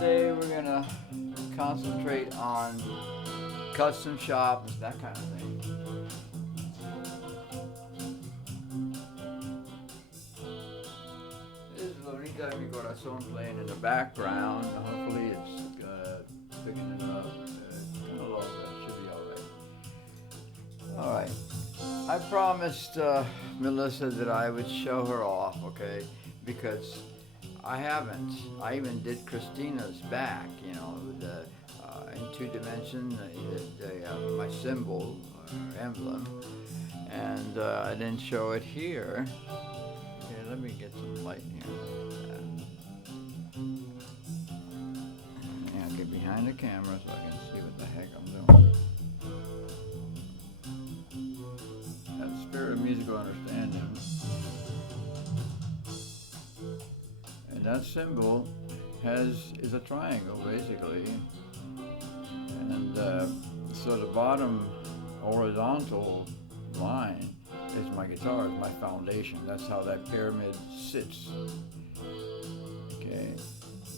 Today we're gonna concentrate on custom shops, that kind of thing. This is Bonita Mi Corazon playing in the background. Hopefully it's picking it up. Kind of low, but it should be all right. All right. I promised Melissa that I would show her off, okay? Because I haven't. I even did Christina's back, you know, in 2 dimension, my symbol or emblem, and I didn't show it here. Here, let me get some light here. Yeah, get behind the camera so I can see what the heck I'm doing. Have the spirit of musical understanding. And that symbol is a triangle basically, and so the bottom horizontal line is my guitar, is my foundation. That's how that pyramid sits. Okay,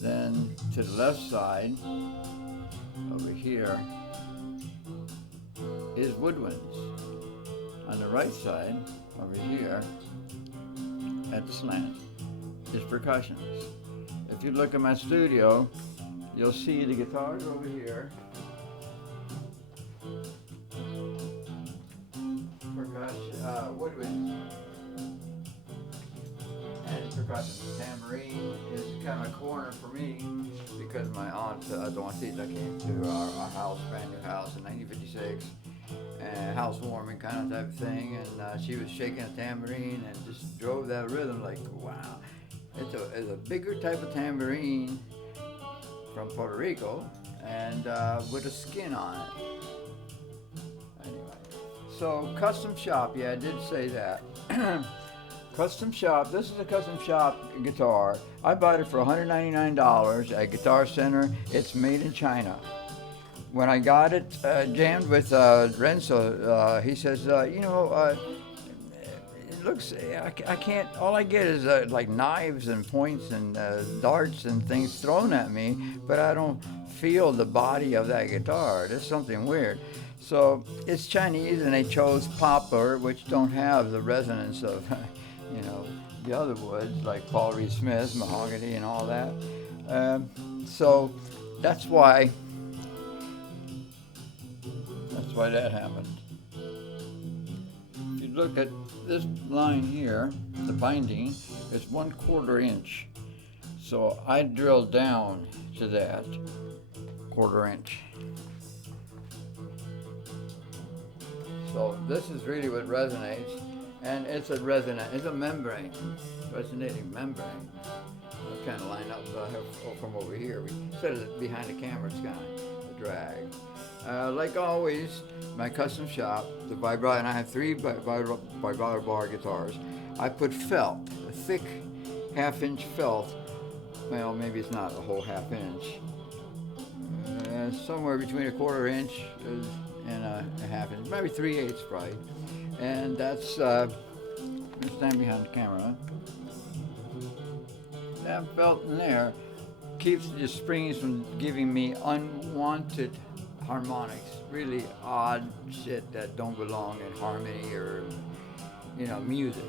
then to the left side over here is woodwinds. On the right side over here at the slant is percussions. If you look at my studio, you'll see the guitars over here. Percussion, woodwinds, and percussion. Tambourine is kind of a corner for me because my aunt Doncita came to our house, brand new house in 1956. Housewarming kind of type of thing, and she was shaking a tambourine and just drove that rhythm like, wow. It's a bigger type of tambourine from Puerto Rico, and with a skin on it. Anyway, so custom shop, yeah, I did say that. Custom shop, this is a custom shop guitar. I bought it for $199 at Guitar Center. It's made in China. When I got it jammed with Renzo, he says, it looks, I can't, all I get is like knives and points and darts and things thrown at me, but I don't feel the body of that guitar. There's something weird. So it's Chinese, and they chose poplar, which don't have the resonance of, the other woods like Paul Reed Smith, mahogany and all that. So that's why that happened. If you look at this line here, the binding is 1/4 inch. So I drilled down to that 1/4 inch. So this is really what resonates, and it's a membrane, resonating membrane. I kind of line up from over here. We set it behind the camera, it's kind of a drag. Like always, my custom shop, the vibrato, and I have 3 vibrato bar guitars. I put felt, a thick 1/2 inch felt. Well, maybe it's not a whole 1/2 inch. Somewhere between 1/4 inch and a 1/2 inch, maybe 3/8 probably. And that's, stand behind the camera. That felt in there keeps the springs from giving me unwanted harmonics, really odd shit that don't belong in harmony or music.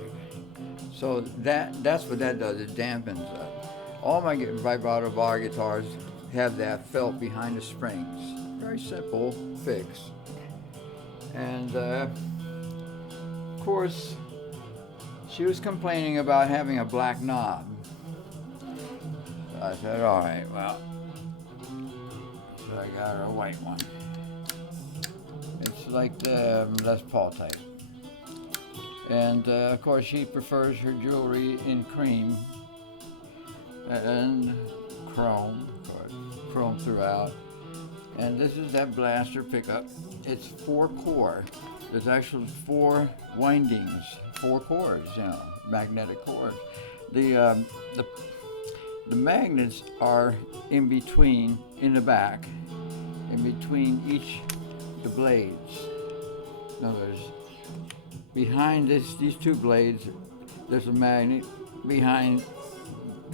So that's what that does. It dampens it. All my vibrato bar guitars have that felt behind the springs. Very simple fix. And of course, she was complaining about having a black knob. So I said, all right, well. So I got her a white one. It's like the Les Paul type. And of course she prefers her jewelry in cream and chrome, of course, chrome throughout. And this is that blaster pickup. It's 4-core. There's actually 4 windings, 4 chords, magnetic chords. The magnets are in between, in the back, in between the blades. In other words, behind these 2 blades, there's a magnet. Behind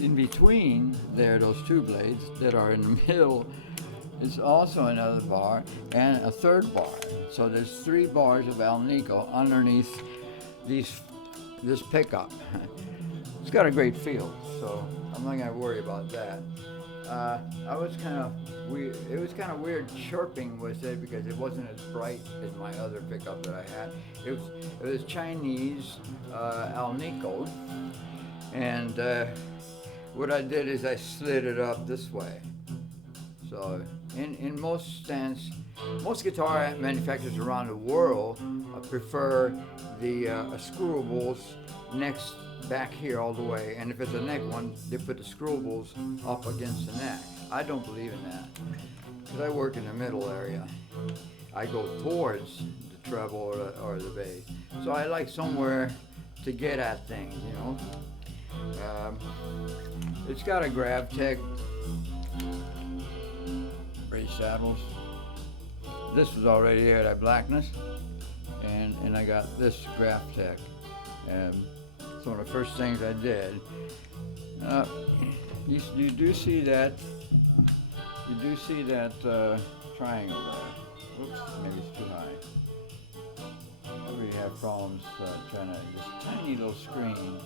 in between there, those two blades that are in the middle, is also another bar and a third bar. So there's 3 bars of alnico underneath this pickup. It's got a great feel, so I'm not gonna worry about that. I was kind of weird. It was kind of weird chirping with it because it wasn't as bright as my other pickup that I had. It was Chinese alnico, and what I did is I slid it up this way. So in most stands, most guitar manufacturers around the world prefer the screwables next back here all the way, and if it's a neck one, they put the screwables up against the neck. I don't believe in that because I work in the middle area. I go towards the treble or the bass, so I like somewhere to get at things, you know. It's got a grab tech. Raised saddles. This was already there, that blackness, and I got this graph tech. It's one of the first things I did. You do see that. You do see that triangle there. Oops, maybe it's too high. I really have problems trying to this tiny little screen.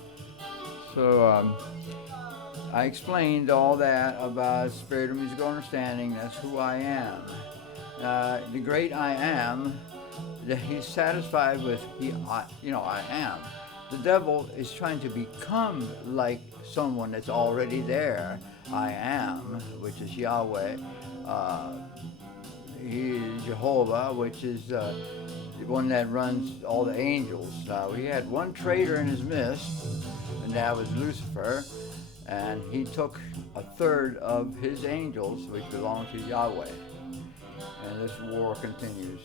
So I explained all that about spirit of musical understanding. That's who I am. The great I am. He's satisfied with I am. The devil is trying to become like someone that's already there. I am, which is Yahweh. He is Jehovah, which is the one that runs all the angels. He had one traitor in his midst, and that was Lucifer. And he took a third of his angels, which belong to Yahweh. And this war continues.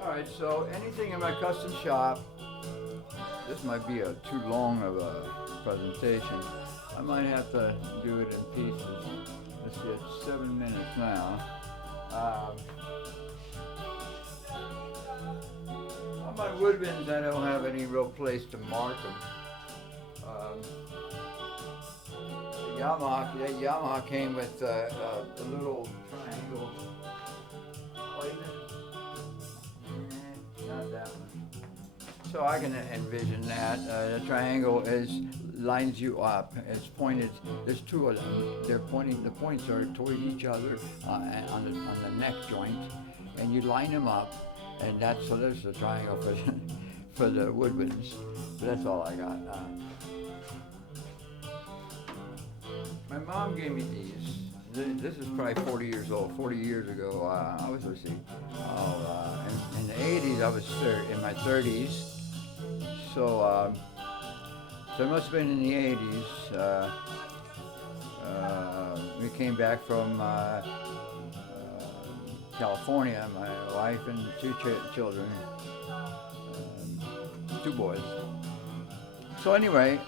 Alright, so anything in my custom shop, this might be too long of a presentation. I might have to do it in pieces. Let's see, it's 7 minutes now. On my woodbins, I don't have any real place to mark them. The Yamaha came with a little triangle. Not that one. So I can envision that. The triangle lines you up. It's pointed. There's 2 of them. They're pointing. The points are towards each other on the neck joint, and you line them up. And so there's the triangle for the woodwinds. But that's all I got. My mom gave me these. This is probably 40 years old. 40 years ago, I was, let's see, in the 80s, I was in my 30s. So it must have been in the 80s. We came back from California, my wife and 2 children, 2 boys. So anyway,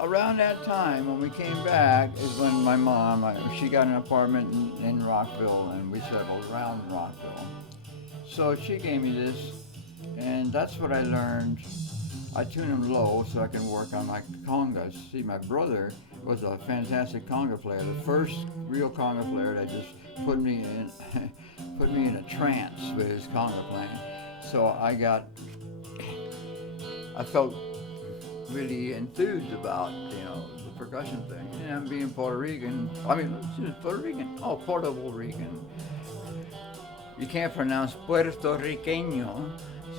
around that time when we came back is when my mom, she got an apartment in Rockville, and we settled around Rockville. So she gave me this, and that's what I learned. I tune them low so I can work on my congas. See, my brother was a fantastic conga player, the first real conga player that just put me in a trance with his conga playing. So I felt really enthused about, the percussion thing. And I'm being Puerto Rican. Puerto Rican. Oh, Puerto Rican. You can't pronounce Puerto Riqueño.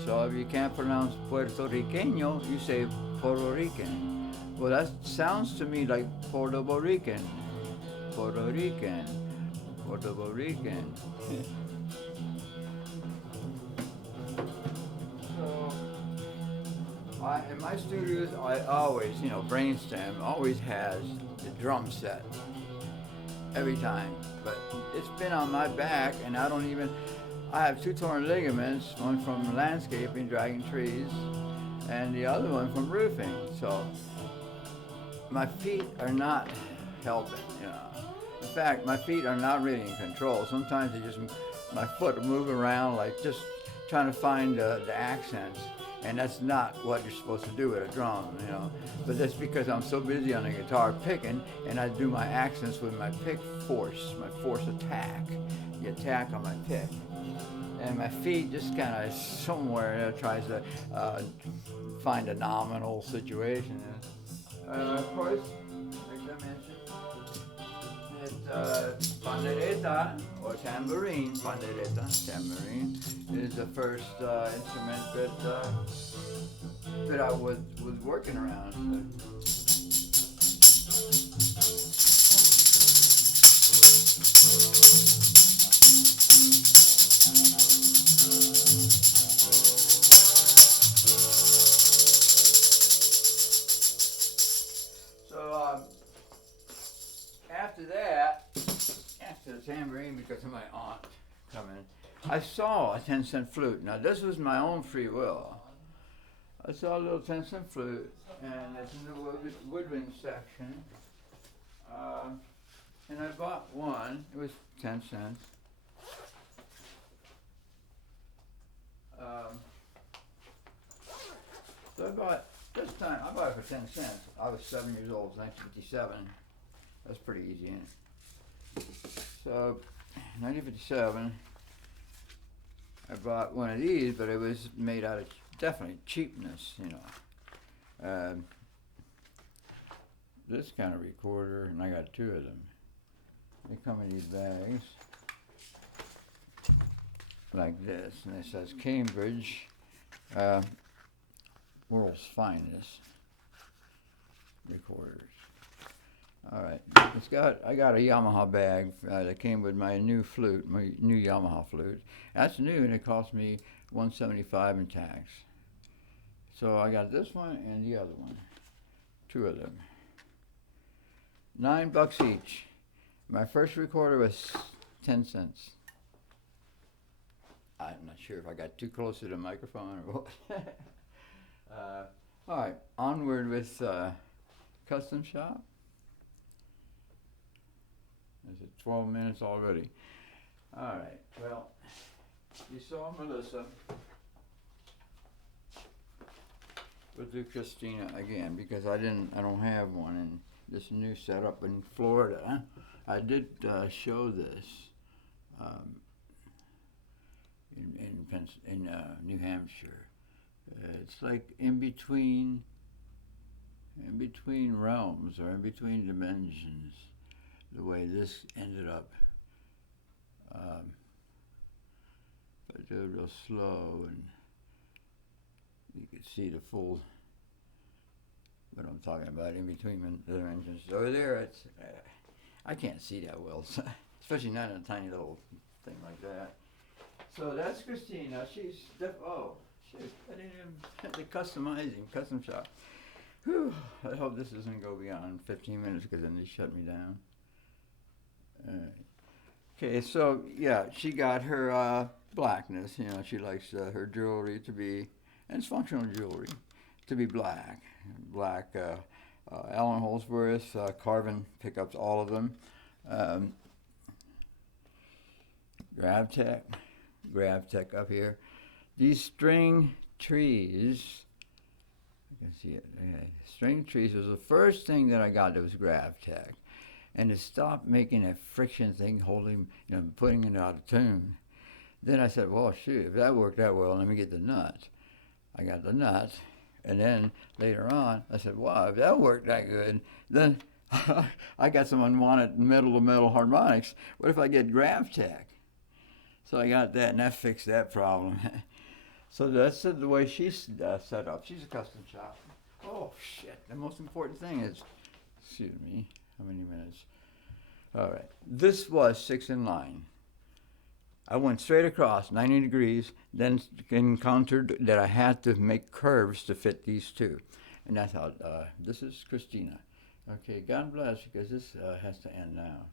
So if you can't pronounce Puerto Riqueño, you say Puerto Rican. Well, that sounds to me like Puerto Rican. Puerto Rican. Puerto Rican. In my studios, I always, Brainstem always has the drum set every time. But it's been on my back, and I have 2 torn ligaments, one from landscaping, dragging trees, and the other one from roofing. So my feet are not helping, In fact, my feet are not really in control. Sometimes my foot will move around like just trying to find the accents, and that's not what you're supposed to do with a drum, you know. But that's because I'm so busy on the guitar picking, and I do my accents with my pick force, my force attack, the attack on my pick. And my feet just kind of somewhere tries to find a nominal situation. Of course, like I mentioned, pandereta or tambourine, tambourine is the first instrument that I was working around. So after that, after the tambourine, because of my aunt coming, I saw a 10-cent flute. Now this was my own free will. I saw a little 10-cent flute, and it's in the woodwind section. And I bought one. It was 10 cents. So I bought, this time, I bought it for 10 cents. I was 7 years old, 1957. That's pretty easy, ain't it? So, 1957, I bought one of these, but it was made out of definitely cheapness, you know. This kind of recorder, and I got two of them. They come in these bags like this, and it says Cambridge, world's finest recorders. All right, I got a Yamaha bag that came with my new flute, my new Yamaha flute. That's new, and it cost me $175 in tax. So I got this one and the other one, two of them. $9 each. My first recorder was 10 cents. I'm not sure if I got too close to the microphone or what. All right, onward with Custom Shop. Is it 12 minutes already? All right, well, you saw Melissa. We'll do Christina again because I don't have one in this new setup in Florida. I did show this in New Hampshire. It's like in between realms or in between dimensions. The way this ended up, if I do it real slow, and you can see the full what I'm talking about in between the dimensions. Over there, it's I can't see that well, so, especially not in a tiny little thing like that. So that's Christina. She's oh shit! I didn't even the custom shop. Whew, I hope this doesn't go beyond 15 minutes because then they shut me down. Okay, so yeah, she got her blackness. You know, she likes her jewelry to be, and it's functional jewelry, to be black. Black. Allen Holdsworth, Carvin pickups, all of them. Gravtech up here. These string trees. You can see it. Okay. String trees was the first thing that I got that was Gravtech. And to stop making that friction thing, holding, you know, putting it out of tune. Then I said, well, shoot, if that worked that well, let me get the nut. I got the nut, and then later on, I said, wow, if that worked that good, then I got some unwanted metal-to-metal harmonics. What if I get Gravtech? So I got that, and that fixed that problem. So that's the way she's set up. She's a custom shop. Oh, shit, the most important thing is, excuse me, how many minutes? All right. This was 6 in line. I went straight across 90 degrees, then encountered that I had to make curves to fit these two. And I thought, this is Christina. Okay, God bless, because this has to end now.